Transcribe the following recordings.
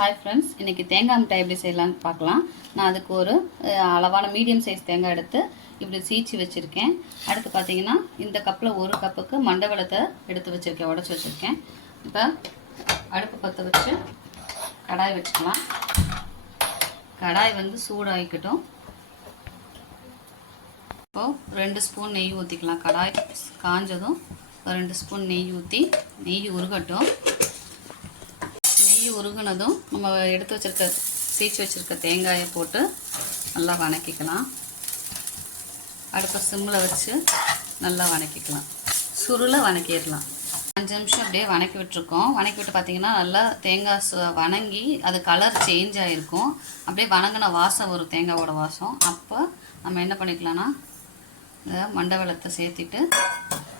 Hi friends, இன்றைக்கி தேங்காய் மிட்டாய் எப்படி செய்யலான்னு பார்க்கலாம். நான் அதுக்கு ஒரு அளவான மீடியம் சைஸ் தேங்காய் எடுத்து இப்படி சீச்சி வச்சுருக்கேன். அடுத்து பார்த்திங்கன்னா இந்த கப்பில் ஒரு கப்புக்கு மண்டவெல்லத்தை எடுத்து வச்சுருக்கேன், உடச்சி வச்சுருக்கேன். இப்போ அடுப்பு பற்ற வச்சு கடாய் வச்சுக்கலாம். கடாய் சூடாகிக்கட்டும். இப்போது 2 ஸ்பூன் நெய் ஊற்றிக்கலாம். கடாய் காஞ்சதும் 2 ஸ்பூன் நெய் ஊற்றி நெய் உருகட்டும். நெய் உருகுனதும் நம்ம எடுத்து வச்சுருக்க சீச்சு வச்சுருக்க தேங்காயை போட்டு நல்லா வணக்கிக்கலாம். அடுப்பை சிம்மில் வச்சு நல்லா வணக்கிக்கலாம். சுருளை வணக்கிடலாம். 5 நிமிஷம் அப்படியே வணக்கி விட்டுருக்கோம். வணக்கி விட்டு பார்த்திங்கன்னா நல்லா தேங்காய் வணங்கி அது கலர் சேஞ்ச் ஆகிருக்கும். அப்படியே வணங்கின வாசம் வரும், தேங்காயோட வாசம். அப்போ நம்ம என்ன பண்ணிக்கலாம்னா இந்த மண்டவெல்லத்தை சேர்த்திட்டு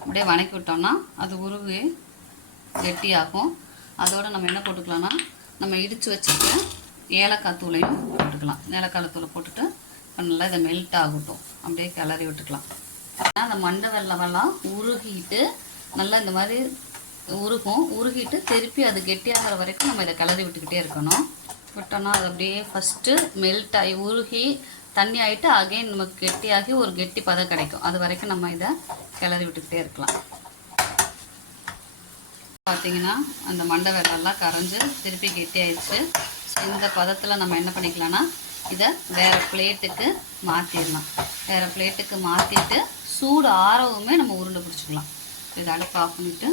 அப்படியே வணக்கி விட்டோம்னா அது உருகி கெட்டியாகும். அதோடு நம்ம என்ன போட்டுக்கலாம்னா நம்ம இடித்து வச்சுருக்க ஏலக்காய் தூளையும் போட்டுக்கலாம். ஏலக்காய் தூளை போட்டுட்டு நல்லா இதை மெல்ட் ஆகட்டும். அப்படியே கிளறி விட்டுக்கலாம். அந்த மண்டை வெல்லமெல்லாம் உருகிட்டு நல்லா இந்த மாதிரி உருகிட்டு திருப்பி அது கெட்டியாகிற வரைக்கும் நம்ம இதை கிளறி விட்டுக்கிட்டே இருக்கணும். விட்டோம்னா அது அப்படியே ஃபஸ்ட்டு மெல்ட் ஆகி உருகி தண்ணி ஆகிட்டு அகைன் நமக்கு கெட்டியாகி ஒரு கெட்டி பதம் கிடைக்கும். அது வரைக்கும் நம்ம இதை கிளறி விட்டுக்கிட்டே இருக்கலாம். பார்த்திங்கன்னா அந்த மண்டை வெல்லம்லாம் கரைஞ்சி திருப்பி கெட்டி ஆயிடுச்சு. இந்த பதத்தில் நம்ம என்ன பண்ணிக்கலாம்னா இதை வேறு பிளேட்டுக்கு மாற்றிடலாம். வேறு பிளேட்டுக்கு மாற்றிட்டு சூடு ஆறவுமே நம்ம உருண்டை பிடிச்சிக்கலாம். இதை அடுப்பு ஆஃப் பண்ணிவிட்டு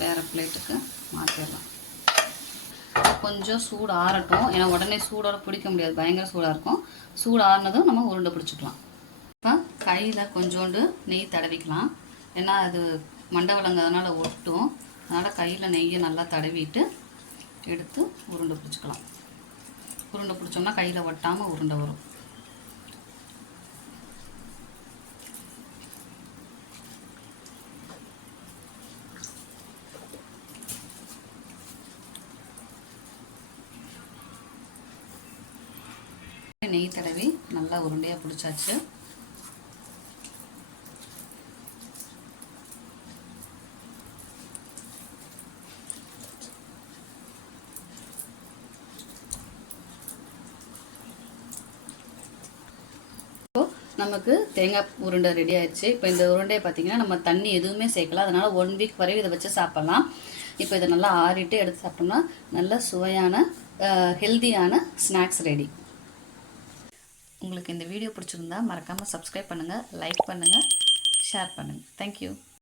வேறு பிளேட்டுக்கு மாற்றிடலாம். கொஞ்சம் சூடு ஆறட்டும், ஏன்னா உடனே சூடோடு பிடிக்க முடியாது, பயங்கர சூடாக இருக்கும். சூடு ஆறினதும் நம்ம உருண்டை பிடிச்சிக்கலாம். இப்போ கையில் கொஞ்சோண்டு நெய் தடவிக்கலாம். ஏன்னா அது மண்டை வெல்லங்கிறதுனால ஒட்டும். அதனால் கையில் நெய்யை நல்லா தடவிட்டு எடுத்து உருண்டை பிடிச்சிக்கலாம். உருண்டை பிடிச்சோம்னா கையில் ஒட்டாமல் உருண்டை வரும். நெய் தடவி நல்லா உருண்டையாக பிடிச்சாச்சு. நமக்கு தேங்காய் உருண்டை ரெடி ஆயிடுச்சு. இப்போ இந்த உருண்டையை பார்த்திங்கன்னா நம்ம தண்ணி எதுவுமே சேர்க்கலாம். அதனால் 1 வீக் வரையும் இதை வச்சு சாப்பிட்லாம். இப்போ இதை நல்லா ஆறிட்டு எடுத்து சாப்பிட்டோம்னா நல்ல சுவையான ஹெல்தியான ஸ்நாக்ஸ் ரெடி. உங்களுக்கு இந்த வீடியோ பிடிச்சிருந்தா மறக்காமல் சப்ஸ்கிரைப் பண்ணுங்கள், லைக் பண்ணுங்கள், ஷேர் பண்ணுங்கள். தேங்க்யூ.